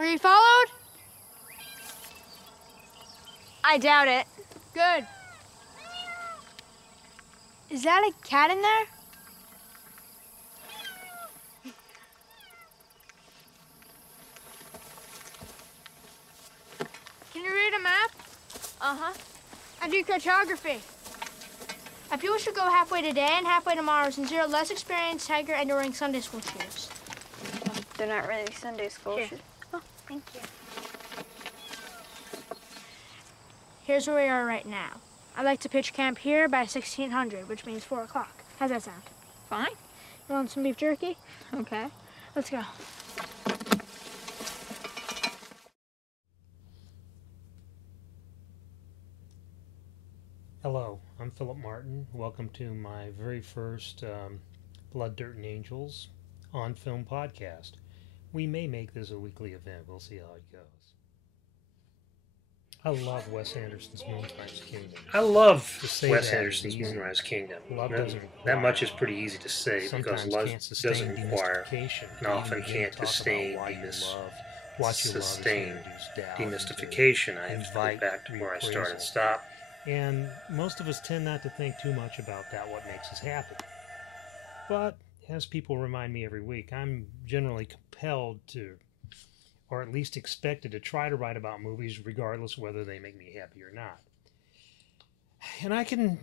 Were you followed? I doubt it. Good. Is that a cat in there? Can you read a map? Uh-huh. I do cartography. I feel we should go halfway today and halfway tomorrow since you're a less experienced hiker and you're wearing Sunday school shoes. They're not really Sunday school Here. shoes. Oh, thank you. Here's where we are right now. I'd like to pitch camp here by 1600, which means 4 o'clock. How's that sound? Fine. You want some beef jerky? Okay. Let's go. Hello, I'm Philip Martin. Welcome to my very first Blood, Dirt, and Angels on film podcast. We may make this a weekly event. We'll see how it goes. I love Wes Anderson's Moonrise Kingdom. I love To Wes say that Anderson's is easy. Moonrise Kingdom. Love That, doesn't that much require- is pretty easy to say because Sometimes love can't sustain doesn't require demystification. and often Even can't talk about sustain why you demis- love what you love is sustain introduce doubt demystification. I have to go invite back to where I started. reappraisal. Stop. And most of us tend not to think too much about that, what makes us happy. But, as people remind me every week, I'm generally compelled to, or at least expected to try to write about movies regardless whether they make me happy or not. And I can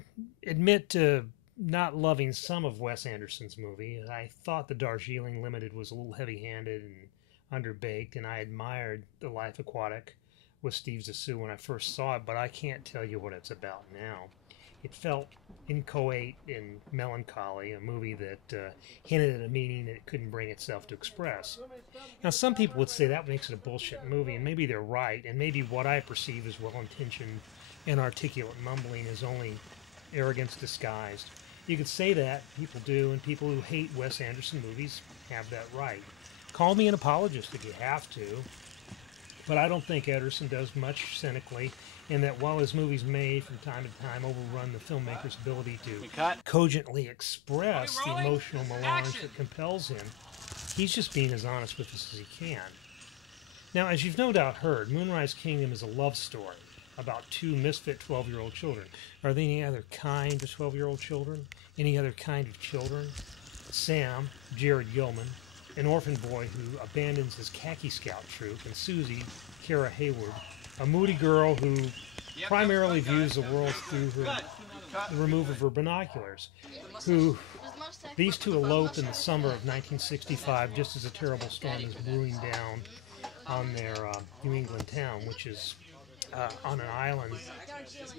admit to not loving some of Wes Anderson's movie. I thought The Darjeeling Limited was a little heavy-handed and underbaked, and I admired The Life Aquatic with Steve Zissou when I first saw it, but I can't tell you what it's about now. It felt inchoate and melancholy, a movie that hinted at a meaning that it couldn't bring itself to express. Now, some people would say that makes it a bullshit movie, and maybe they're right, and maybe what I perceive as well-intentioned and articulate mumbling is only arrogance disguised. You could say that, people do, and people who hate Wes Anderson movies have that right. Call me an apologist if you have to, but I don't think Anderson does much cynically, in that while his movies may from time to time overrun the filmmaker's ability to cogently express the emotional melange that compels him, he's just being as honest with us as he can. Now, as you've no doubt heard, Moonrise Kingdom is a love story about two misfit 12-year-old children. Are there any other kind of 12-year-old children? Any other kind of children? Sam, Jared Gilman, an orphan boy who abandons his khaki scout troop, and Susie, Kara Hayward, a moody girl who primarily views the world through the remove of her binoculars, who these two elope in the summer of 1965 just as a terrible storm is brewing down on their New England town, which is on an island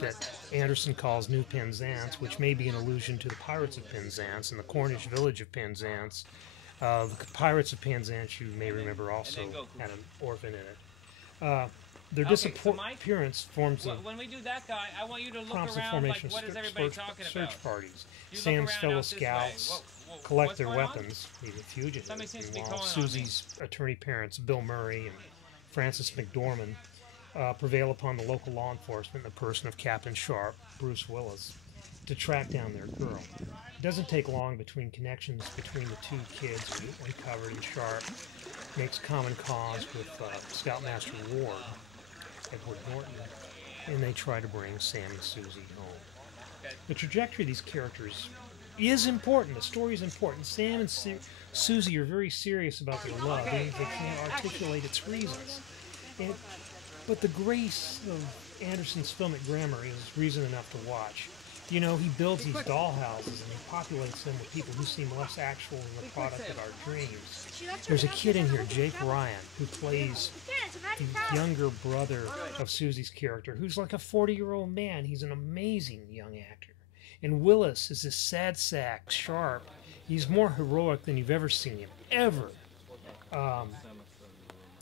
that Anderson calls New Penzance, which may be an allusion to the Pirates of Penzance and the Cornish village of Penzance. The Pirates of Penzance, you may remember, also had an orphan in it. Their disappearance forms a when we do that, guy, I want you to look prompts the around like formation what is of everybody talking about? search parties. You look Sam's around fellow out this way. scouts What- collect what's their going on? weapons, he's a fugitive, Somebody seems to be while calling on me. Susie's attorney parents, Bill Murray and Francis McDormand, prevail upon the local law enforcement in the person of Captain Sharp, Bruce Willis, to track down their girl. It doesn't take long between connections between the two kids are uncovered, and Sharp makes common cause with Scoutmaster Ward, Edward Norton, and they try to bring Sam and Susie home. The trajectory of these characters is important. The story is important. Sam and Susie are very serious about their love. They can't articulate its reasons. But the grace of Anderson's filmic grammar is reason enough to watch. You know, he builds these dollhouses and he populates them with people who seem less actual than the product of our dreams. There's a kid in here, Jake Ryan, who plays the younger brother of Susie's character, who's like a 40-year-old man. He's an amazing young actor. And Willis is this sad sack, Sharp. He's more heroic than you've ever seen him, ever.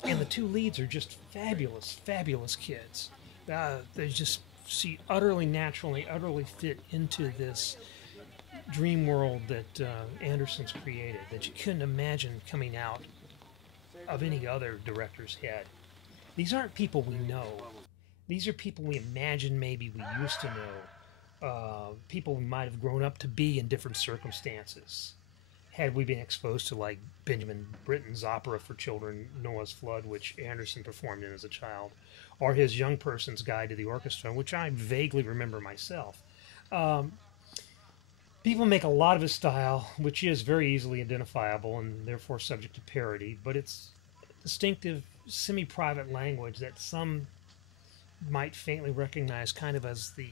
And the two leads are just fabulous, fabulous kids. They just see utterly naturally, utterly fit into this dream world that Anderson's created, that you couldn't imagine coming out of any other director's head. These aren't people we know. These are people we imagine maybe we used to know. People we might have grown up to be in different circumstances. had we been exposed to like Benjamin Britten's opera for children, Noah's Flood, which Anderson performed in as a child, or his Young Person's Guide to the Orchestra, which I vaguely remember myself. People make a lot of his style, which is very easily identifiable and therefore subject to parody, but it's distinctive, semi-private language that some might faintly recognize kind of as the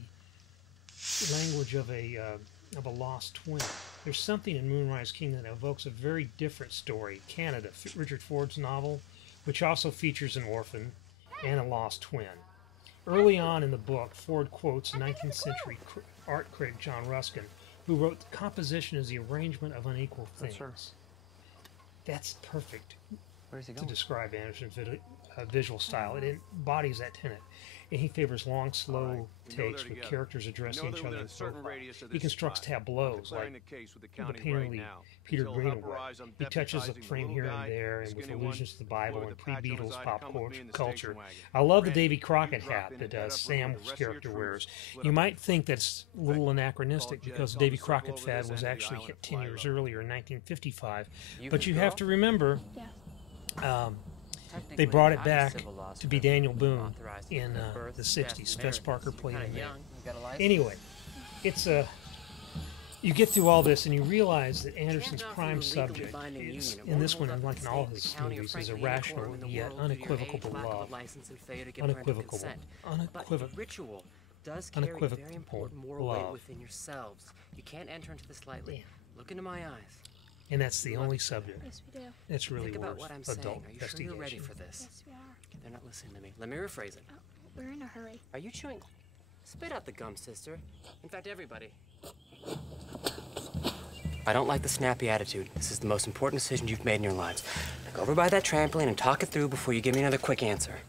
language of a lost twin. There's something in Moonrise Kingdom that evokes a very different story. Canada, Richard Ford's novel, which also features an orphan and a lost twin. Early on in the book, Ford quotes 19th century art critic John Ruskin, who wrote, "Composition is the arrangement of unequal things." That's perfect to describe Anderson's visual style. It embodies that tenet. And he favors long, slow takes with characters addressing each other in profile. He constructs tableaus like the painterly Peter Greenaway. He touches a frame here and there, and with allusions to the Bible and pre-Beatles pop culture. I love the Davy Crockett hat that Sam's character wears. You might think that's a little anachronistic because the Davy Crockett fad was actually hit 10 years earlier in 1955. But you have to remember, they brought it back to be Daniel Boone in the 60s. Fess Parker played him there. Anyway, it's you get through all this and you realize that Anderson's prime subject is, in this one, and like in all his movies, is a rational yet unequivocal love. Unequivocal love. Within yourselves. You can't enter into this lightly. Look into my eyes. And that's the only subject. Yes, we do. It's really Think about worth what I'm adult saying. Are you sure investigation. you're ready for this? Yes, we are. They're not listening to me. Let me rephrase it. Oh, we're in a hurry. Are you chewing? Spit out the gum, sister. In fact, everybody. I don't like the snappy attitude. This is the most important decision you've made in your lives. Now go over by that trampoline and talk it through before you give me another quick answer.